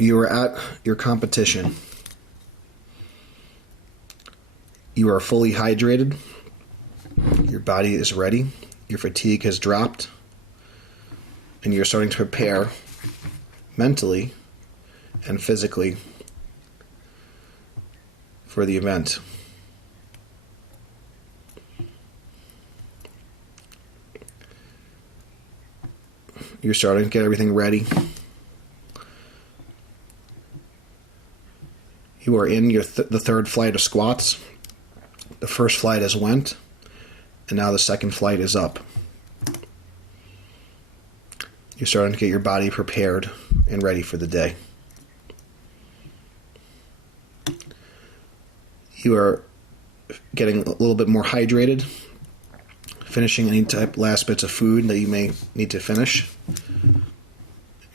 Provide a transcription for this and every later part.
You are at your competition. You are fully hydrated. Your body is ready. Your fatigue has dropped. And you're starting to prepare mentally and physically for the event. You're starting to get everything ready. You are in the third flight of squats. The first flight has went, and now the second flight is up. You're starting to get your body prepared and ready for the day. You are getting a little bit more hydrated, finishing any type last bits of food that you may need to finish.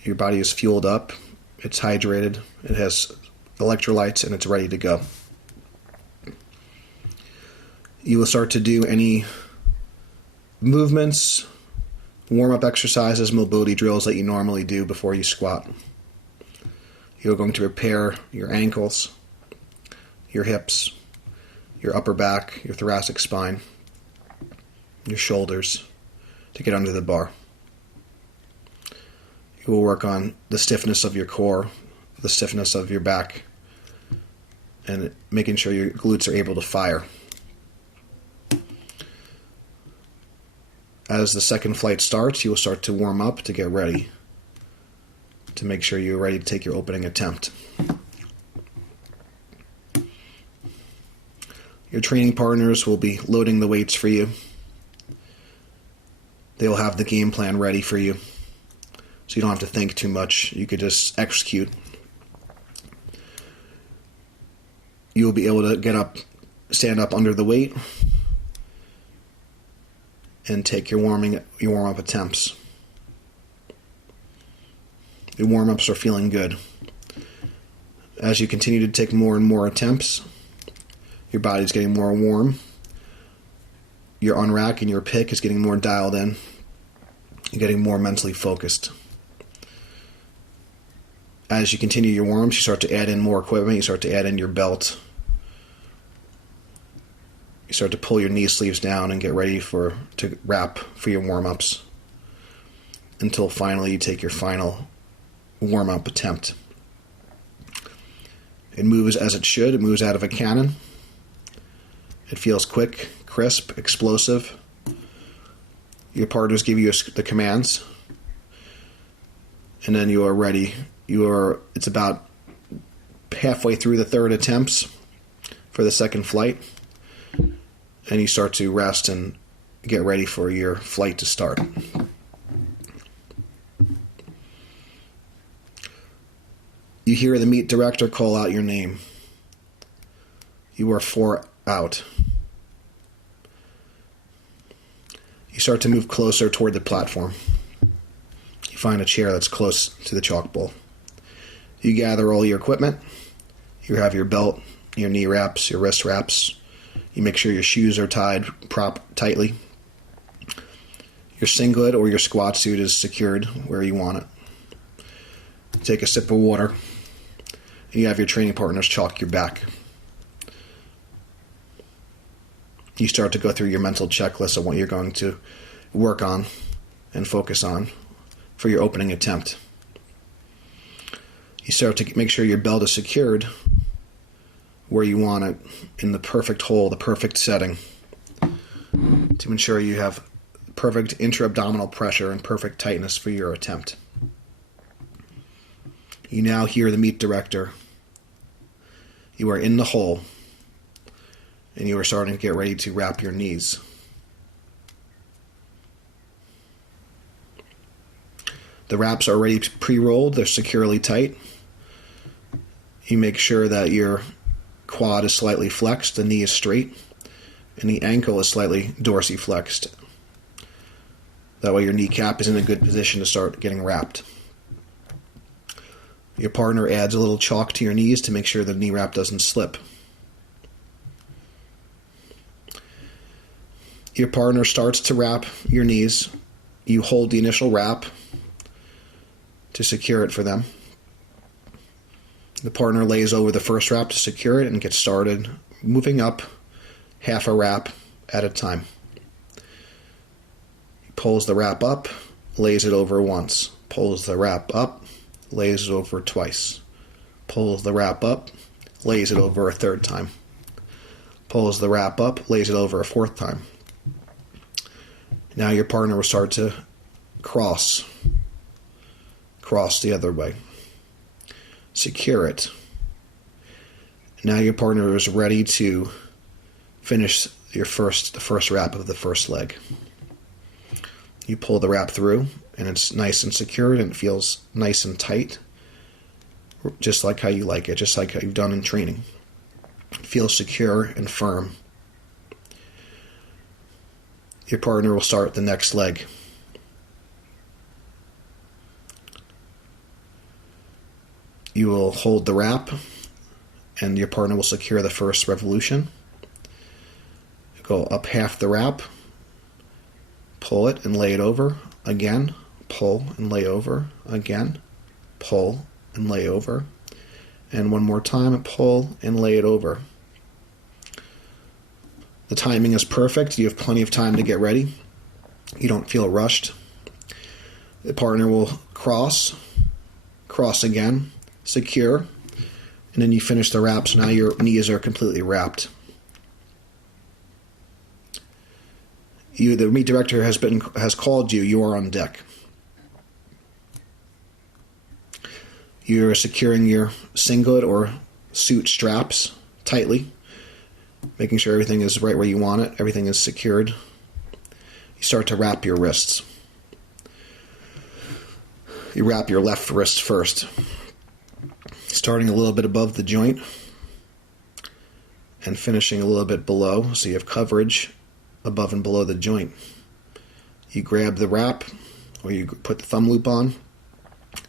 Your body is fueled up, it's hydrated, it has electrolytes, and it's ready to go. You will start to do any movements, warm-up exercises, mobility drills that you normally do before you squat. You're going to prepare your ankles, your hips, your upper back, your thoracic spine, your shoulders to get under the bar. You will work on the stiffness of your core, the stiffness of your back, and making sure your glutes are able to fire. As the second flight starts, you will start to warm up to get ready, to make sure you're ready to take your opening attempt. Your training partners will be loading the weights for you. They will have the game plan ready for you, so you don't have to think too much. You could just execute. You will be able to get up, stand up under the weight, and take your warm-up attempts. Your warm-ups are feeling good. As you continue to take more and more attempts, your body's getting more warm. Your unrack and your pick is getting more dialed in. You're getting more mentally focused. As you continue your warm-ups, you start to add in more equipment. You start to add in your belt. You start to pull your knee sleeves down and get ready to wrap for your warm-ups until finally you take your final warm-up attempt. It moves as it should. It moves out of a cannon. It feels quick, crisp, explosive. Your partners give you the commands, and then you are ready. It's about halfway through the third attempts for the second flight, and you start to rest and get ready for your flight to start. You hear the meet director call out your name. You are 4 out. You start to move closer toward the platform. You find a chair that's close to the chalk bowl. You gather all your equipment. You have your belt, your knee wraps, your wrist wraps. You make sure your shoes are tied tightly. Your singlet or your squat suit is secured where you want it. Take a sip of water. And you have your training partners chalk your back. You start to go through your mental checklist of what you're going to work on and focus on for your opening attempt. You start to make sure your belt is secured where you want it, in the perfect hole, the perfect setting, to ensure you have perfect intra-abdominal pressure and perfect tightness for your attempt. You now hear the meet director. You are in the hole, and you are starting to get ready to wrap your knees. The wraps are already pre-rolled. They're securely tight. You make sure that your quad is slightly flexed, the knee is straight, and the ankle is slightly dorsiflexed. That way your kneecap is in a good position to start getting wrapped. Your partner adds a little chalk to your knees to make sure the knee wrap doesn't slip. Your partner starts to wrap your knees. You hold the initial wrap to secure it for them. The partner lays over the first wrap to secure it and gets started moving up half a wrap at a time. He pulls the wrap up, lays it over once, pulls the wrap up, lays it over twice, pulls the wrap up, lays it over a third time, pulls the wrap up, lays it over a fourth time. Now your partner will start to cross the other way. Secure it. Now your partner is ready to finish the first wrap of the first leg. You pull the wrap through, and it's nice and secured, and it feels nice and tight, just like how you like it, just like how you've done in training. It feels secure and firm. Your partner will start the next leg. You will hold the wrap, and your partner will secure the first revolution. Go up half the wrap, pull it and lay it over, again, pull and lay over, again, pull and lay over, and one more time, pull and lay it over. The timing is perfect. You have plenty of time to get ready. You don't feel rushed. The partner will cross again, secure, and then you finish the wrap, so now your knees are completely wrapped. The meet director has called you. You are on deck. You're securing your singlet or suit straps tightly, making sure everything is right where you want it. Everything is secured. You start to wrap your wrists. You wrap your left wrist first, starting a little bit above the joint and finishing a little bit below, so you have coverage above and below the joint. You grab the wrap, or you put the thumb loop on,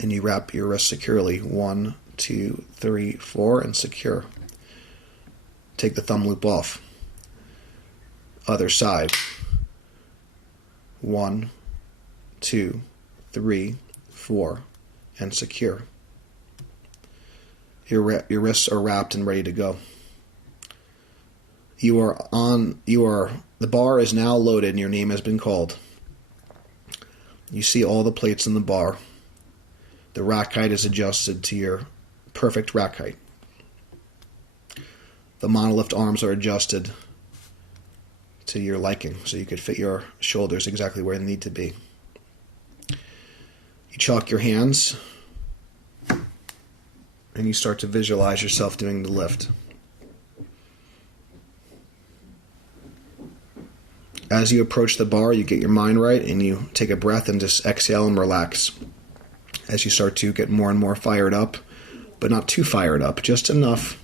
and you wrap your wrist securely. 1, 2, 3, 4, and secure. Take the thumb loop off. Other side. 1, 2, 3, 4, and secure. Your wrists are wrapped and ready to go. The bar is now loaded and your name has been called. You see all the plates in the bar. The rack height is adjusted to your perfect rack height. The monolift arms are adjusted to your liking, so you could fit your shoulders exactly where they need to be. You chalk your hands, and you start to visualize yourself doing the lift. As you approach the bar, you get your mind right, and you take a breath and just exhale and relax. As you start to get more and more fired up, but not too fired up, just enough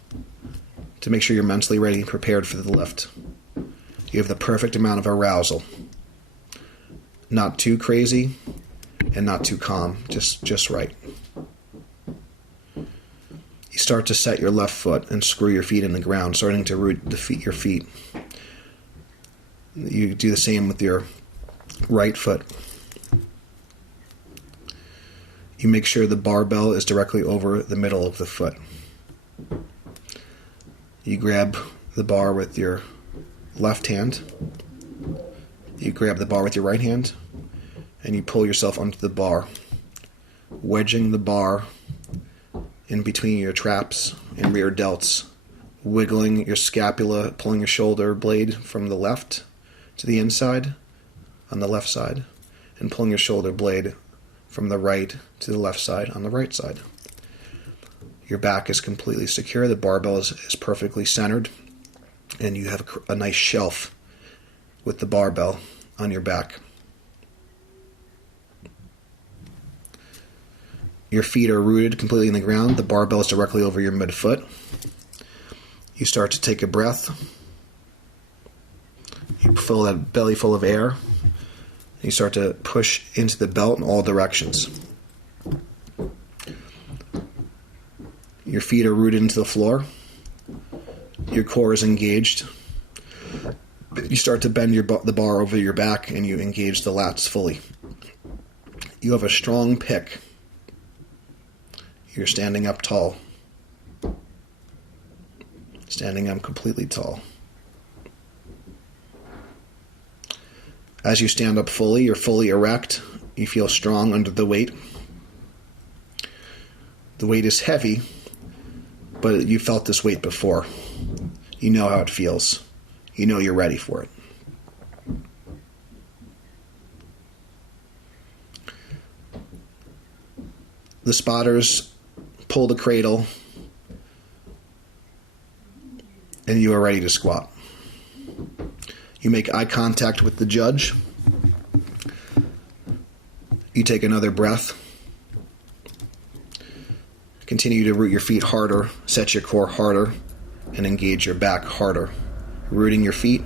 to make sure you're mentally ready and prepared for the lift. You have the perfect amount of arousal. Not too crazy and not too calm, just right. You start to set your left foot and screw your feet in the ground, starting to root your feet. You do the same with your right foot. You make sure the barbell is directly over the middle of the foot. You grab the bar with your left hand. You grab the bar with your right hand, and you pull yourself onto the bar, wedging the bar in between your traps and rear delts, wiggling your scapula, pulling your shoulder blade from the left to the inside on the left side, and pulling your shoulder blade from the right to the left side on the right side. Your back is completely secure. The barbell is perfectly centered, and you have a nice shelf with the barbell on your back. Your feet are rooted completely in the ground. The barbell is directly over your midfoot. You start to take a breath. You fill that belly full of air. You start to push into the belt in all directions. Your feet are rooted into the floor. Your core is engaged. You start to bend the bar over your back, and you engage the lats fully. You have a strong pick. You're standing up tall. standing up completely tall. As you stand up fully, you're fully erect. You feel strong under the weight. The weight is heavy, but you felt this weight before. You know how it feels. You know you're ready for it. The spotters pull the cradle, and you are ready to squat. You make eye contact with the judge. You take another breath. Continue to root your feet harder, set your core harder, and engage your back harder. Rooting your feet,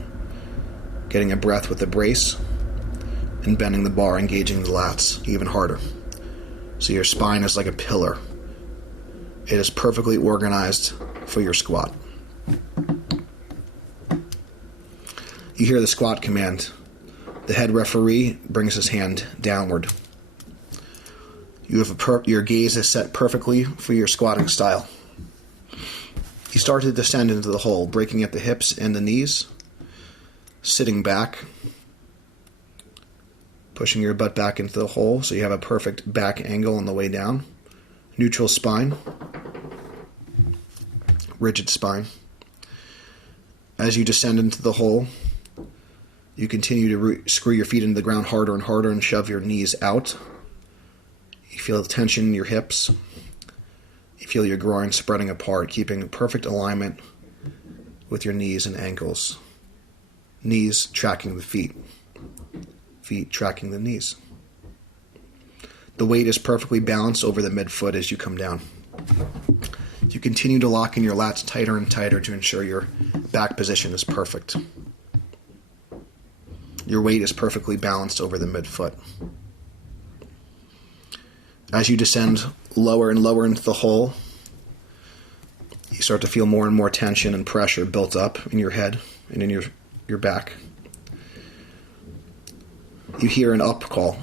getting a breath with the brace, and bending the bar, engaging the lats even harder. So your spine is like a pillar. It is perfectly organized for your squat. You hear the squat command. The head referee brings his hand downward. You have your gaze is set perfectly for your squatting style. You start to descend into the hole, breaking at the hips and the knees, sitting back, pushing your butt back into the hole so you have a perfect back angle on the way down. Neutral spine, rigid spine. As you descend into the hole, you continue to screw your feet into the ground harder and harder and shove your knees out. You feel the tension in your hips. You feel your groins spreading apart, keeping perfect alignment with your knees and ankles. Knees tracking the feet. Feet tracking the knees. The weight is perfectly balanced over the midfoot as you come down. You continue to lock in your lats tighter and tighter to ensure your back position is perfect. Your weight is perfectly balanced over the midfoot. As you descend lower and lower into the hole, you start to feel more and more tension and pressure built up in your head and in your back. You hear an up call.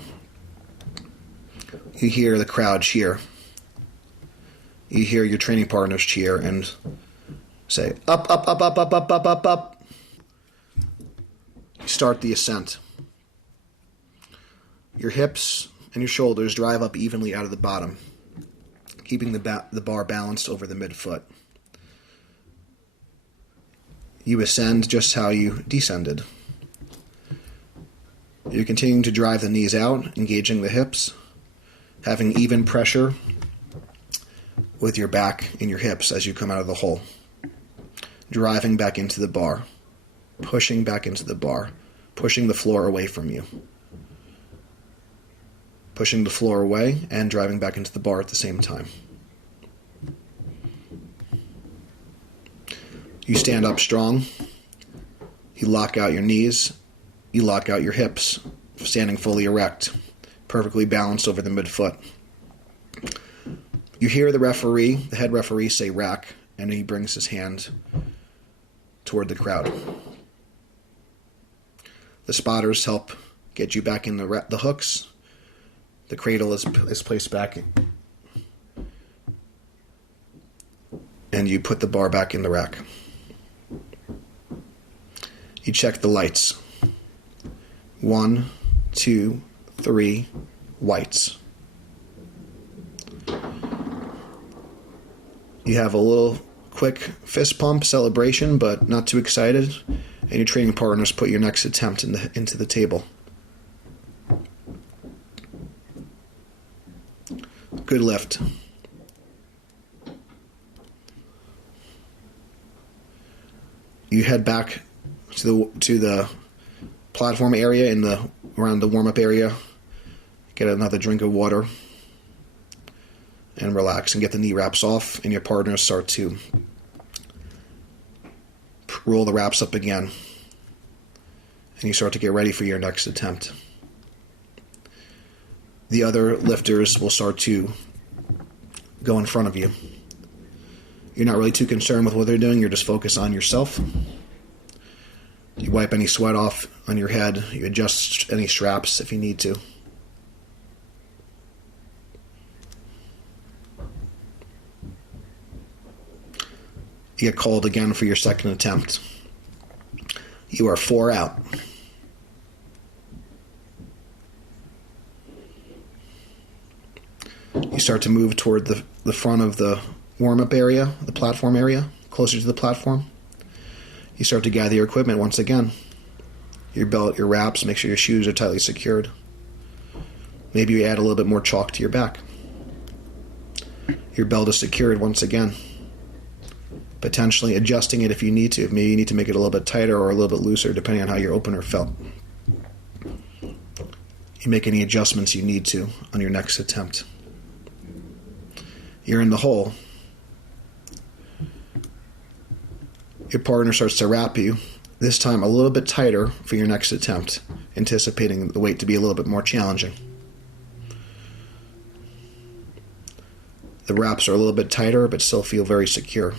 You hear the crowd cheer. You hear your training partners cheer and say, up, up, up, up, up, up, up, up, up. You start the ascent. Your hips and your shoulders drive up evenly out of the bottom, keeping the bar balanced over the midfoot. You ascend just how you descended. You're continuing to drive the knees out, engaging the hips, having even pressure with your back and your hips as you come out of the hole. Driving back into the bar, pushing back into the bar, pushing the floor away from you. Pushing the floor away and driving back into the bar at the same time. You stand up strong. You lock out your knees. You lock out your hips, standing fully erect, perfectly balanced over the midfoot. You hear the head referee say rack, and he brings his hand toward the crowd. The spotters help get you back in the hooks. The cradle is placed back, and you put the bar back in the rack. You check the lights. 1, 2, 3, whites. You have a little quick fist pump celebration, but not too excited, and your training partners put your next attempt into the table. Good lift. You head back to the platform area around the warm-up area. Get another drink of water and relax and get the knee wraps off, and your partners start to roll the wraps up again, and you start to get ready for your next attempt. The other lifters will start to go in front of you. You're not really too concerned with what they're doing. You're just focused on yourself. You wipe any sweat off on your head. You adjust any straps if you need to. You get called again for your second attempt. You are 4 out. You start to move toward the front of the warm-up area, the platform area, closer to the platform. You start to gather your equipment once again. Your belt, your wraps, make sure your shoes are tightly secured. Maybe you add a little bit more chalk to your back. Your belt is secured once again. Potentially adjusting it if you need to. Maybe you need to make it a little bit tighter or a little bit looser depending on how your opener felt. You make any adjustments you need to on your next attempt. You're in the hole. Your partner starts to wrap you, this time a little bit tighter for your next attempt, anticipating the weight to be a little bit more challenging. The wraps are a little bit tighter, but still feel very secure.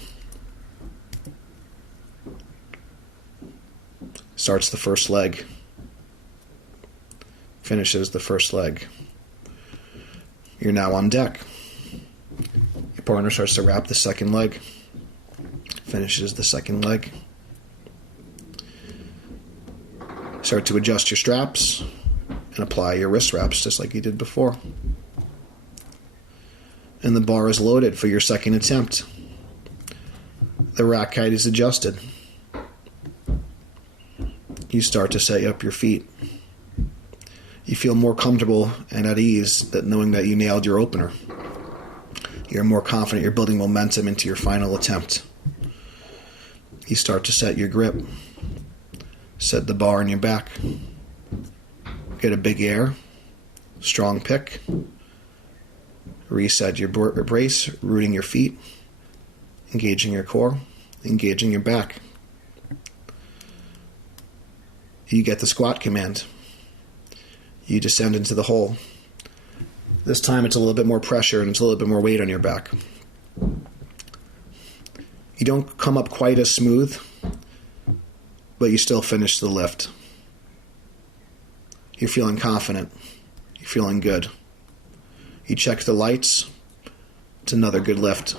Starts the first leg. Finishes the first leg. You're now on deck. Your partner starts to wrap the second leg. Finishes the second leg. Start to adjust your straps and apply your wrist wraps just like you did before. And the bar is loaded for your second attempt. The rack height is adjusted. You start to set up your feet. You feel more comfortable and at ease that knowing that you nailed your opener. You're more confident you're building momentum into your final attempt. You start to set your grip. Set the bar on your back. Get a big air. Strong pick. Reset your brace, rooting your feet. Engaging your core. Engaging your back. You get the squat command. You descend into the hole. This time it's a little bit more pressure and it's a little bit more weight on your back. You don't come up quite as smooth, but you still finish the lift. You're feeling confident. You're feeling good. You check the lights. It's another good lift.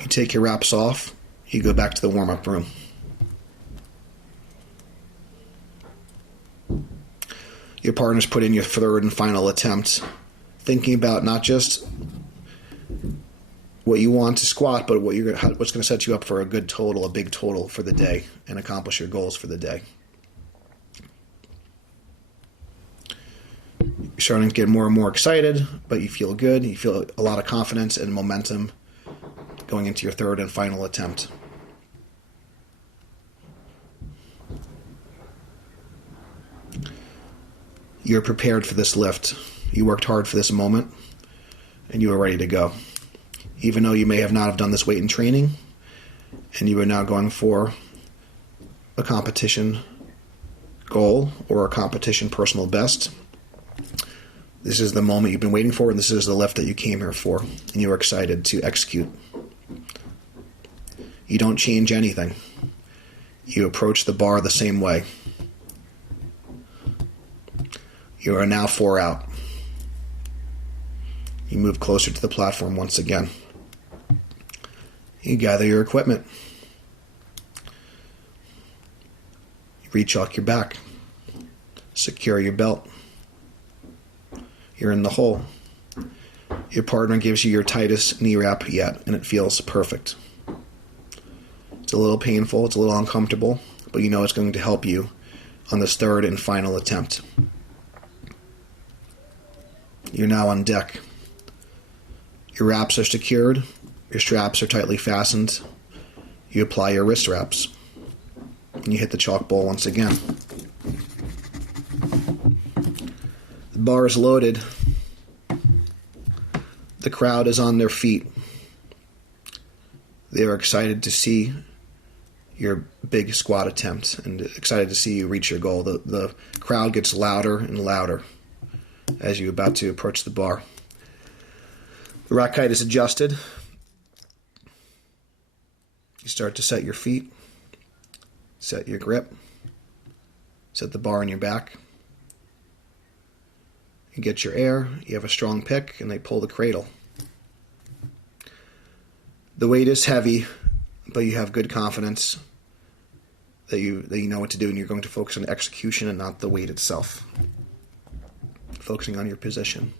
You take your wraps off. You go back to the warm-up room. Your partner's put in your third and final attempt, thinking about not just what you want to squat, but what's going to set you up for a good total, a big total for the day, and accomplish your goals for the day. You're starting to get more and more excited, but you feel good. You feel a lot of confidence and momentum going into your third and final attempt. You're prepared for this lift. You worked hard for this moment, and you are ready to go. Even though you may have not have done this weight in training, and you are now going for a competition goal or a competition personal best, this is the moment you've been waiting for, and this is the lift that you came here for, and you are excited to execute. You don't change anything. You approach the bar the same way. You are now 4 out. You move closer to the platform once again. You gather your equipment. You re-chalk your back. Secure your belt. You're in the hole. Your partner gives you your tightest knee wrap yet, and it feels perfect. It's a little painful, it's a little uncomfortable, but you know it's going to help you on this third and final attempt. You're now on deck. Your wraps are secured. Your straps are tightly fastened. You apply your wrist wraps. And you hit the chalk bowl once again. The bar is loaded. The crowd is on their feet. They are excited to see your big squat attempt and excited to see you reach your goal. The crowd gets louder and louder as you're about to approach the bar. The rack height is adjusted. You start to set your feet, set your grip, set the bar on your back. You get your air, you have a strong pick, and they pull the cradle. The weight is heavy, but you have good confidence that you know what to do, and you're going to focus on execution and not the weight itself. Focusing on your position.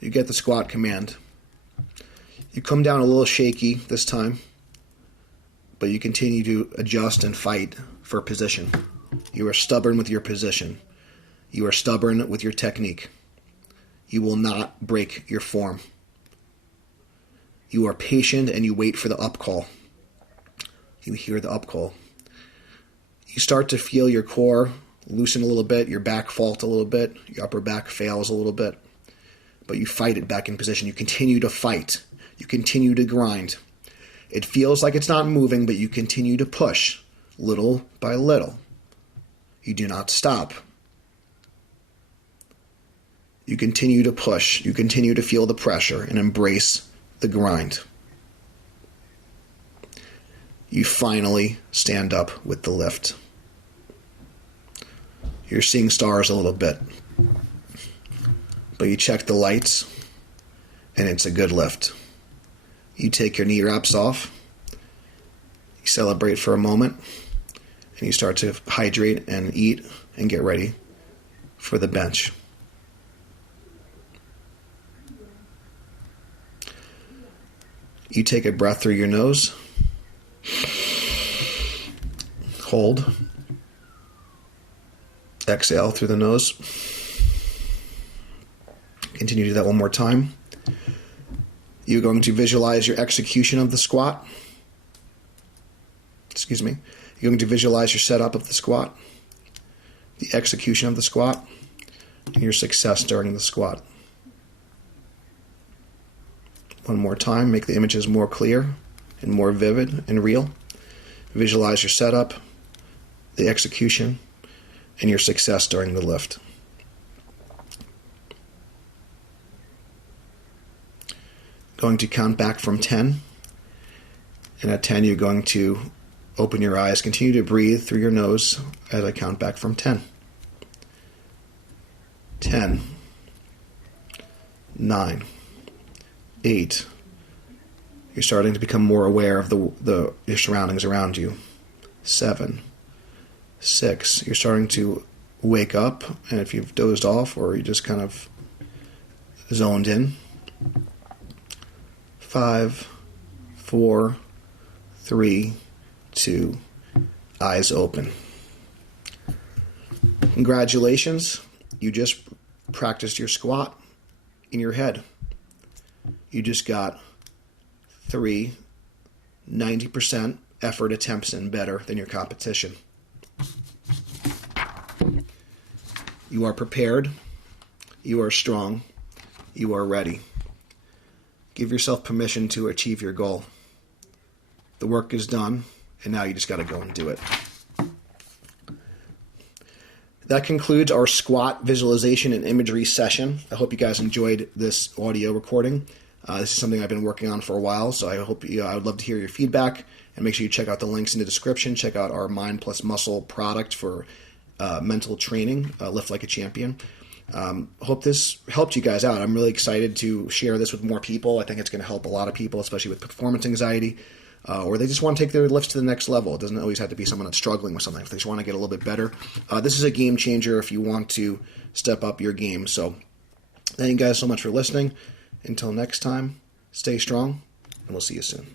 You get the squat command. You come down a little shaky this time, but you continue to adjust and fight for position. You are stubborn with your position. You are stubborn with your technique. You will not break your form. You are patient and you wait for the up call. You hear the up call. You start to feel your core loosen a little bit, your back fault a little bit, your upper back fails a little bit, but you fight it back in position. You continue to fight. You continue to grind. It feels like it's not moving, but you continue to push little by little. You do not stop. You continue to push. You continue to feel the pressure and embrace the grind. You finally stand up with the lift. You're seeing stars a little bit, but you check the lights and it's a good lift. You take your knee wraps off, you celebrate for a moment, and you start to hydrate and eat and get ready for the bench. You take a breath through your nose, hold, exhale through the nose. Continue to do that one more time. You're going to visualize your execution of the squat. You're going to visualize your setup of the squat, the execution of the squat, and your success during the squat. One more time, make the images more clear and more vivid and real. Visualize your setup, the execution, and your success during the lift. Going to count back from 10. And at 10, you're going to open your eyes. Continue to breathe through your nose as I count back from 10. 10. 9. 8. You're starting to become more aware of your surroundings around you. 7. 6. You're starting to wake up, and if you've dozed off or you just kind of zoned in. 5, 4, 3, 2, eyes open. Congratulations, you just practiced your squat in your head. You just got 3 90% effort attempts in better than your competition. You are prepared. You are strong. You are ready. Give yourself permission to achieve your goal. The work is done, and now you just got to go and do it. That concludes our squat visualization and imagery session. I hope you guys enjoyed this audio recording. This is something I've been working on for a while, so I would love to hear your feedback, and make sure you check out the links in the description. Check out our Mind Plus Muscle product for mental training, Lift Like a Champion. Hope this helped you guys out. I'm really excited to share this with more people. I think it's going to help a lot of people, especially with performance anxiety, or they just want to take their lifts to the next level. It doesn't always have to be someone that's struggling with something. If they just want to get a little bit better, this is a game changer if you want to step up your game. So thank you guys so much for listening. Until next time, stay strong, and we'll see you soon.